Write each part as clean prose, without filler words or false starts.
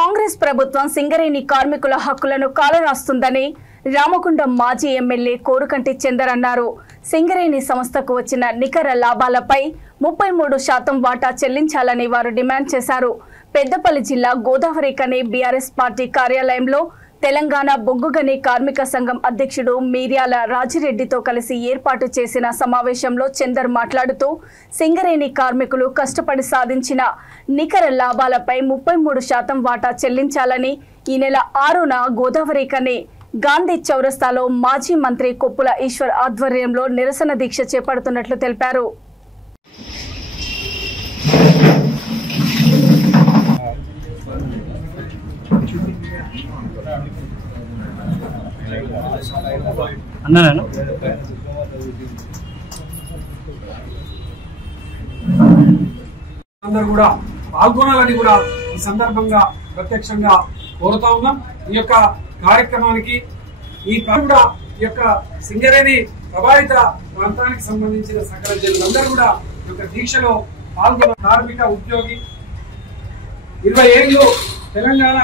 కాంగ్రెస్ ప్రభుత్వం సింగరేణి కార్మికుల హక్కులను కాలరాస్తుందని రామగుండం మాజీ ఎమ్మెల్యే కోరుకంటి చందర్ అన్నారు. సింగరేణి సంస్థకు వచ్చిన నికర లాభాలపై 33% వాటా చెల్లించాలని వారు డిమాండ్ చేశారు. పెద్దపల్లి జిల్లా గోదావరి కని బీఆర్ఎస్ పార్టీ కార్యాలయంలో తెలంగాణ బొగ్గుగని కార్మిక సంఘం అధ్యక్షుడు మీర్యాల రాజిరెడ్డితో కలిసి ఏర్పాటు చేసిన సమావేశంలో చందర్ మాట్లాడుతూ సింగరేణి కార్మికులు కష్టపడి సాధించిన నికర లాభాలపై 33% వాటా చెల్లించాలని ఈ నెల 6న గోదావరి కని గాంధీ చౌరస్తాలో మాజీ మంత్రి కొప్పుల ఈశ్వర్ ఆధ్వర్యంలో నిరసన దీక్ష చేపడుతున్నట్లు తెలిపారు. అందరూ కూడా పాల్గొనాలని కూడా ఈ సందర్భంగా ప్రత్యక్షంగా కోరుతా ఉన్నాం. ఈ యొక్క కార్యక్రమానికి ఈ యొక్క సింగరేణి ప్రభావిత ప్రాంతానికి సంబంధించిన సకల జనులందరూ కూడా ఈ యొక్క దీక్షలో పాల్గొన్న కార్మిక ఉద్యోగి 20 ఏళ్ళు తెలంగాణ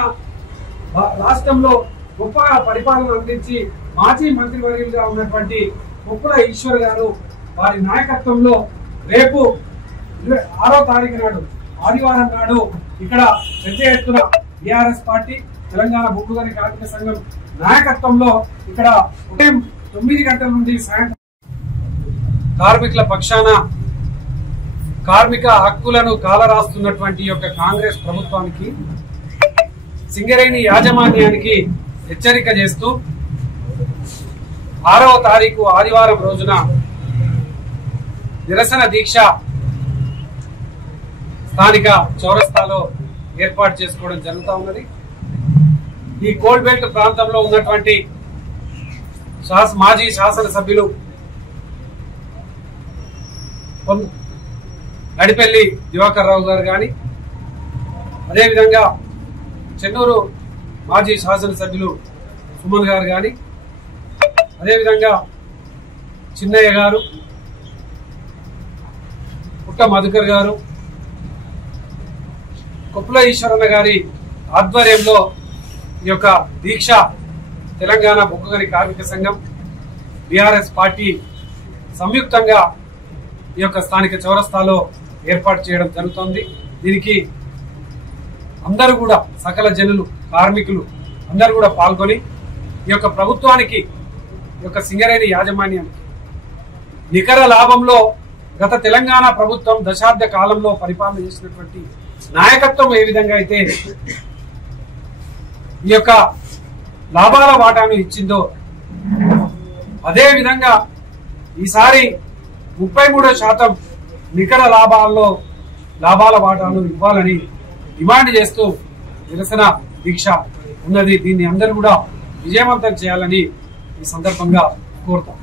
రాష్ట్రంలో గొప్పగా పరిపాలన అందించి మాజీ మంత్రివర్యులుగా ఉన్నటువంటి కొప్పుల ఈశ్వర్ గారు వారి నాయకత్వంలో రేపు 6వ తారీఖు నాడు ఆదివారం నాడు ఇక్కడ పెద్ద ఎత్తున బీఆర్ఎస్ పార్టీ తెలంగాణ బొగ్గుగని కార్మిక సంఘం నాయకత్వంలో ఇక్కడ ఉదయం 9 గంటల నుండి సాయంత్రం కార్మికుల పక్షాన కార్మిక హక్కులను కాలరాస్తున్నటువంటి యొక్క కాంగ్రెస్ ప్రభుత్వానికి సింగరేణి యాజమాన్యానికి హెచ్చరిక చేస్తూ 6వ తారీఖు ఆదివారం రోజున నిరసన దీక్ష స్థానిక చౌరస్తాలో ఏర్పాటు చేసుకోవడం జరుగుతూ ఉన్నది. ఈ కోల్డ్ బెల్ట్ ప్రాంతంలో ఉన్నటువంటి మాజీ శాసనసభ్యులు నడిపెల్లి దివాకర్ రావు గారు కానీ, అదేవిధంగా చెన్నూరు మాజీ శాసనసభ్యులు సుమన్ గారు కానీ, అదేవిధంగా చిన్నయ్య గారు, పుట్ట మధుకర్ గారు, కొప్పుల ఈశ్వరన్న గారి ఆధ్వర్యంలో ఈ యొక్క దీక్ష తెలంగాణ బొగ్గుగని కార్మిక సంఘం బీఆర్ఎస్ పార్టీ సంయుక్తంగా ఈ యొక్క స్థానిక చౌరస్తాలో ఏర్పాటు చేయడం జరుగుతోంది. దీనికి అందరూ కూడా సకల జనులు కార్మికులు అందరూ కూడా పాల్గొని ఈ యొక్క ప్రభుత్వానికి ఈ యొక్క సింగరేణి యాజమాన్యానికి నికర లాభంలో గత తెలంగాణ ప్రభుత్వం దశాబ్ద కాలంలో పరిపాలన చేసినటువంటి నాయకత్వం ఏ విధంగా అయితే ఈ యొక్క లాభాల వాటాను ఇచ్చిందో అదే విధంగా ఈసారి 33% నికర లాభాల వాటాను ఇవ్వాలని డిమాండ్ చేస్తూ నిరసన దీక్ష ఉన్నది. దీన్ని అందరూ కూడా విజయవంతం చేయాలని ఈ సందర్భంగా కోరుతాం.